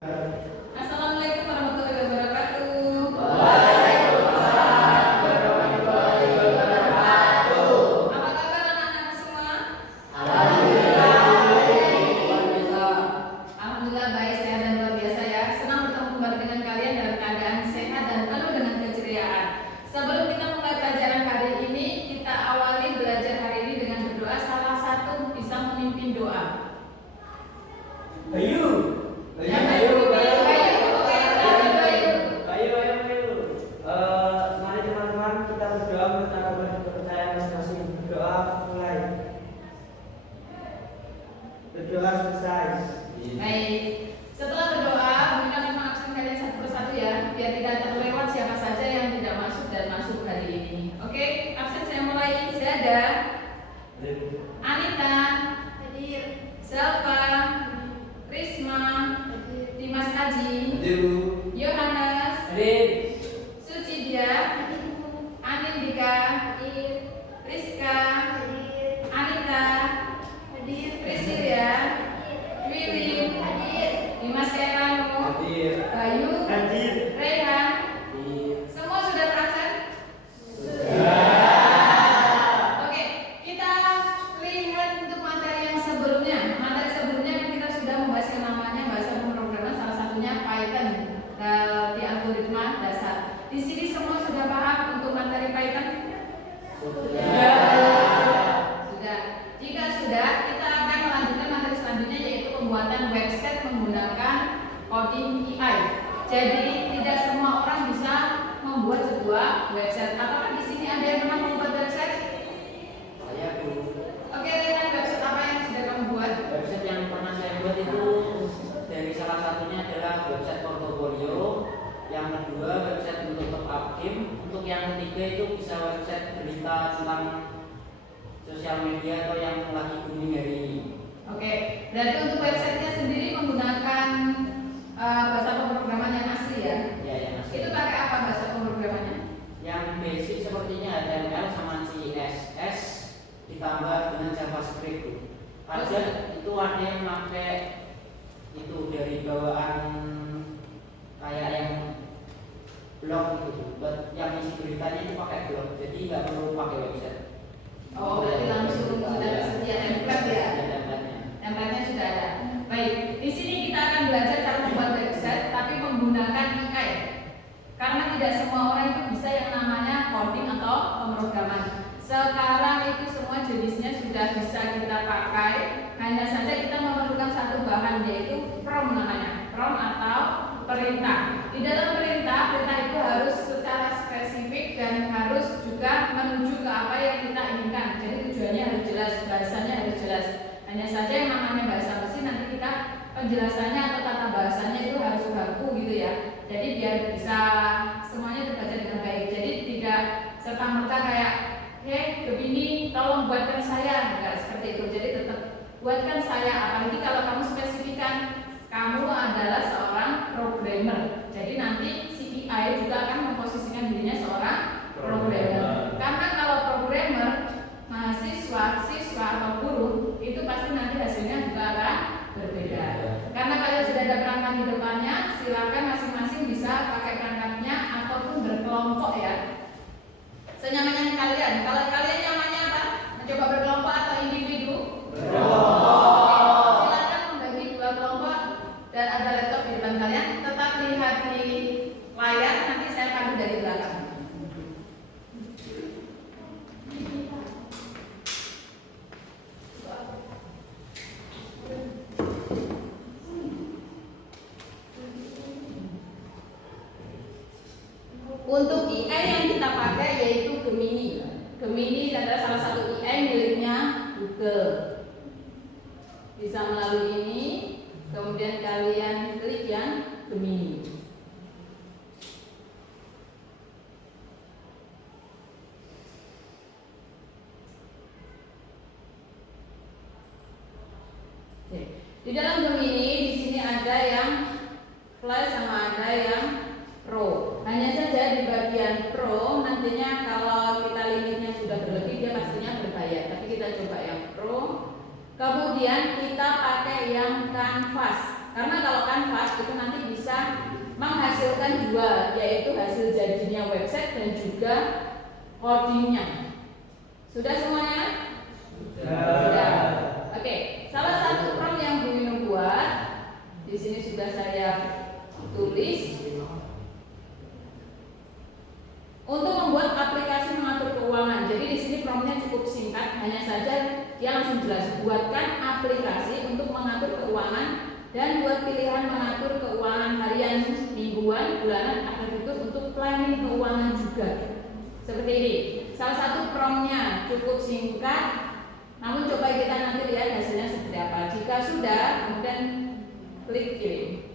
Assalamualaikum warahmatullahi wabarakatuh. Waalaikumsalam warahmatullahi wabarakatuh. Apa kabar anak-anak semua? Alhamdulillah. Alhamdulillah baik, sehat dan luar biasa ya. Senang bertemu kembali dengan kalian dalam keadaan sehat dan penuh dengan keceriaan. Sebelum kita mulai pelajaran hari ini, kita awali belajar hari ini dengan berdoa. Salah satu bisa memimpin doa. Ayo. Yang Bayu. Oke, silakan Bayu. Ayo. Mari teman-teman kita berdoa menetapkan kepercayaan masing-masing. Berdoa mulai. Berdoa selesai. Baik. Setelah berdoa, bunyikan memang absen kalian satu persatu ya, biar tidak terlewat siapa saja yang tidak masuk dan masuk hari ini. Oke, absen saya mulai. Saya ada Anita, hadir. Selva, Risma, Dimas Aji, Yohanes, Sucidia, Anindika, Rizka, Anita, Priscilia, Willy, Dimas Kerano, Bayu, Rehan. Semua sudah terabsen? Oke, kita lihat untuk materi yang sebelumnya. Materi sebelumnya kan kita sudah membahas yang namanya bahasa pemrograman, salah satunya Python di algoritma dasar. Di sini semua sudah paham untuk materi Python? Sudah. Jika sudah, kita akan melanjutkan materi selanjutnya yaitu pembuatan website menggunakan coding AI. Jadi tidak semua orang bisa membuat sebuah website. Apakah di sini ada yang pernah membuat website? Oke, lihat website apa yang sudah kamu buat? Website yang pernah saya buat itu dari salah satunya adalah website portofolio, yang kedua website untuk top up game, untuk yang ketiga itu bisa website berita tentang sosial media atau yang lagi booming hari ini. Oke, berarti untuk websitenya sendiri menggunakan bahasa pemrograman yang asli ya? Ya, yang asli. Itu pakai apa bahasa pemrogramannya? Yang basic sepertinya HTML sama CSS ditambah dengan JavaScript. Ada itu ada yang pakai itu dari bawaan kayak yang blog gitu. Buat yang isi beritanya itu pakai blog, jadi nggak perlu pakai website. Oh, berarti langsung sudah tersedia template ya? Ada template-nya. Template-nya sudah ada. Baik, di sini kita akan belajar cara membuat website tapi menggunakan AI. Karena tidak semua orang itu bisa yang namanya coding atau pemrograman. Sekarang itu semua jenisnya sudah bisa kita pakai. Hanya saja kita memerlukan satu bahan yaitu prompt namanya. Prompt atau perintah. Di dalam perintah itu harus secara spesifik dan harus juga menuju ke apa yang kita inginkan. Jadi tujuannya harus jelas, bahasanya harus jelas. Hanya saja yang namanya bahasa mesin nanti kita penjelasannya atau tata bahasanya itu harus baku gitu ya. Jadi biar bisa semuanya terbaca dengan baik. Jadi tidak serta-merta kayak Gemini tolong buatkan saya, enggak seperti itu. Jadi tetap buatkan saya, apalagi kalau kamu spesifikkan kamu adalah seorang programmer. Jadi nanti si AI juga akan memposisikan dirinya seorang programmer. Karena kalau programmer, mahasiswa, siswa atau guru itu pasti nanti hasilnya juga akan berbeda. Karena kalian sudah ada perangkat di depannya, silakan masing-masing bisa pakai perangkatnya ataupun berkelompok ya. Senyamannya kalian. Kalau kalian nyamannya apa? Mencoba berkelompok atau individu? Berkelompok. Silakan membagi dua kelompok dan ada laptop di depan kalian. Tetap lihat di layar, nanti saya pandu dari belakang. Untuk AI yang kita pakai yaitu Gemini. Gemini adalah salah satu AI miliknya Google. Bisa melalui ini, kemudian kalian klik yang Gemini. Oke. Di dalam Gemini di sini ada yang flash sama ada yang Pro. Hanya saja di bagian Pro nantinya kalau kita limitnya sudah berlebih dia pastinya berbayar. Tapi kita coba yang Pro. Kemudian kita pakai yang kanvas, karena kalau kanvas itu nanti dua, yaitu hasil jadinya website dan juga codingnya. Sudah semuanya? Sudah. Oke, salah satu prompt yang Bu Wino buat di sini sudah saya tulis untuk membuat aplikasi mengatur keuangan. Jadi di sini promptnya cukup singkat, hanya saja dia langsung jelas. Buatkan aplikasi untuk mengatur keuangan dan buat pilihan mengatur keuangan harian, mingguan, bulanan, atau itu untuk planning keuangan juga. Seperti ini. Salah satu promptnya cukup singkat, namun coba kita nanti lihat hasilnya seperti apa. Jika sudah, kemudian klik kirim.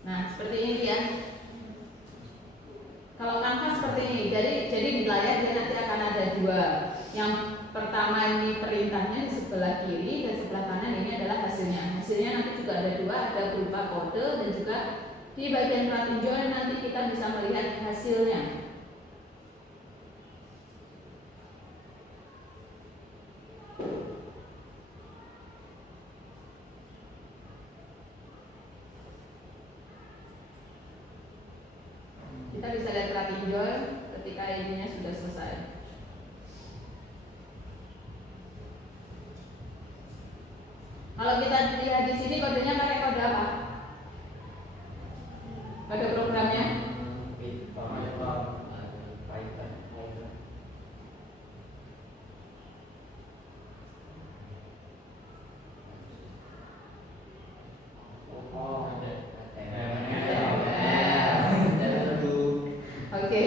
Nah, seperti ini ya. Kalau kanvas seperti ini, jadi di layar dia nanti akan ada dua. Yang pertama ini perintahnya di sebelah kiri dan sebelah kanan ini adalah hasilnya. Hasilnya nanti juga ada dua, ada berupa kode dan juga di bagian plat tinjauan nanti kita bisa melihat hasilnya. Kita bisa lihat plat tinjau ketika ininya sudah selesai. Kalau kita lihat di sini kodenya pakai kode apa? Kode programnya? Oke.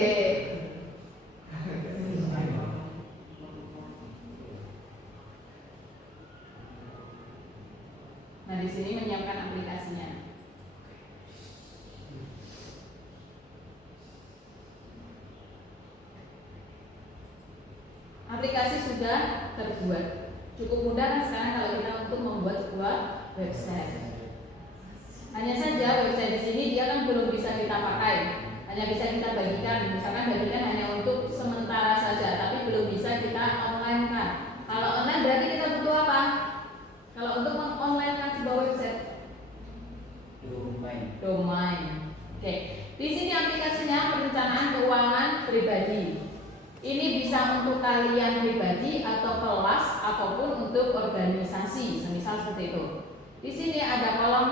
Nah, di sini menyiapkan aplikasinya. Aplikasi sudah terbuat. Cukup mudah kan sekarang kalau kita untuk membuat sebuah website. Hanya saja website di sini dia kan belum bisa kita pakai. Hanya bisa kita bagikan, misalkan bagikan hanya untuk sementara saja, tapi belum bisa kita online kan. Kalau online berarti kita butuh apa? Kalau untuk online kan sebuah website, domain. Oke, di sini aplikasinya perencanaan keuangan pribadi. Ini bisa untuk kalian pribadi atau kelas ataupun untuk organisasi, semisal seperti itu. Di sini ada kolom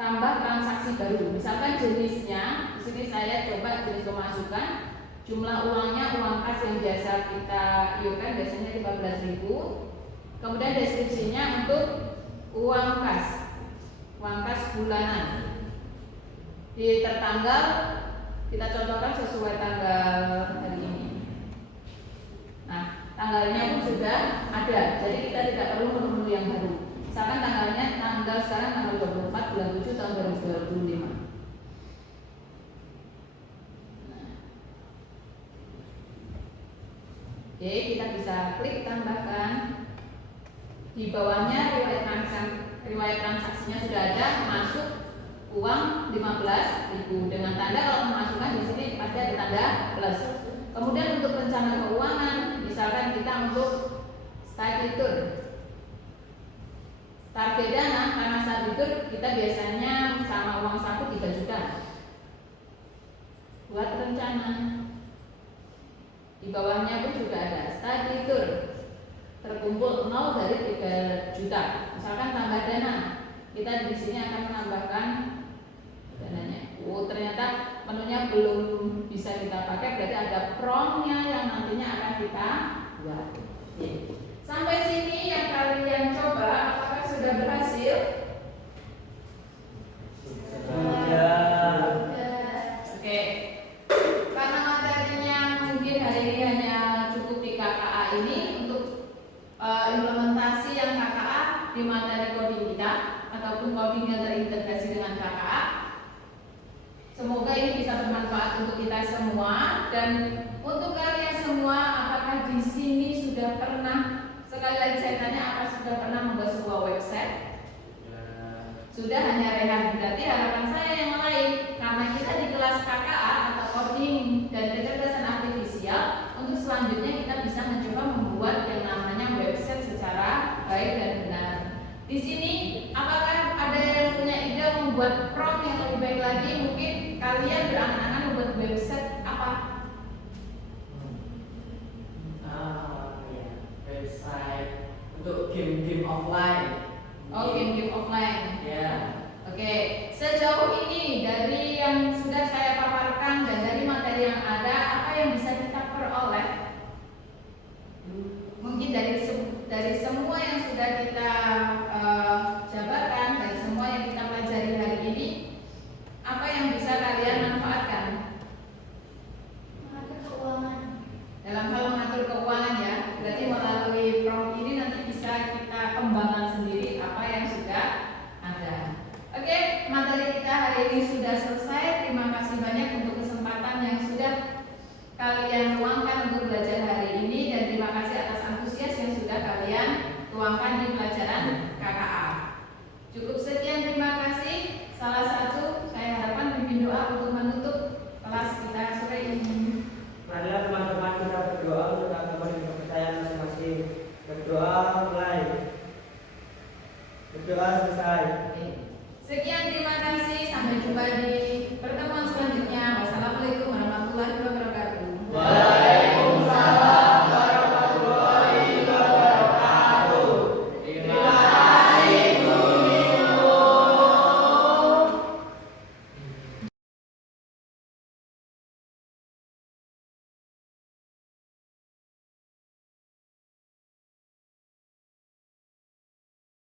tambah transaksi baru. Misalkan jenisnya, di sini saya coba jenis pemasukan, jumlah uangnya uang kas yang biasa kita iukan biasanya 15.000. Kemudian deskripsinya untuk uang kas bulanan. Di tertanggal kita contohkan sesuai tanggal hari ini. Nah, tanggalnya pun sudah ada, jadi kita tidak perlu menu yang baru. Misalkan tanggalnya tanggal sekarang tanggal 24 bulan 7 tahun 2025. Oke, kita bisa klik tambahkan. Di bawahnya riwayat transaksinya sudah ada, masuk uang 15.000 dengan tanda kalau pemasukan di sini pasti ada tanda plus. Kemudian untuk rencana keuangan, misalkan kita untuk stabilitur. Target dana karena stabilitur kita biasanya sama uang saku 3 juta. Buat rencana. Di bawahnya pun juga ada stabilitur. Terkumpul 0 dari 3 juta. Misalkan tambah dana, kita di sini akan menambahkan dananya. Oh, ternyata menunya belum bisa kita pakai, berarti ada promptnya yang nantinya akan kita buat. Oke. Sampai sini yang kalian coba, apakah sudah berhasil? Oke. Karena materinya mungkin hari ini hanya cukup di KKA ini untuk implementasi yang KKA di materi coding kita ataupun coding yang terintegrasi dengan KKA. Semoga ini bisa bermanfaat untuk kita semua dan apakah di sini sudah pernah, sekali lagi saya tanya, apa sudah pernah membuat sebuah website? Sudah, hanya Rehan. Berarti harapan saya yang lain, karena kita di kelas KKA atau coding dan kecerdasan artifisial, untuk selanjutnya kita bisa mencoba membuat yang namanya website secara baik dan benar. Di sini, apakah ada yang punya ide membuat prompt yang lebih baik lagi? Mungkin kalian berangan-angan membuat website apa? Ya, website untuk game-game offline. Oh, game-game offline. Ya. Oke, sejauh ini dari yang sudah saya paparkan dan dari materi yang ada, apa yang bisa kita peroleh? Mungkin dari semua yang sudah kita jabarkan, dari semua yang kita pelajari hari ini, apa yang bisa kalian manfaatkan? Mengatur keuangan. Dalam hal mengatur keuangan ya, berarti melalui prompt ini nanti bisa kita kembangkan sendiri apa yang sudah ada. Oke, materi kita hari ini sudah selesai. Terima kasih banyak untuk kesempatan yang sudah kalian luangkan untuk belajar hari ini, dan terima kasih atas antusias yang sudah kalian tuangkan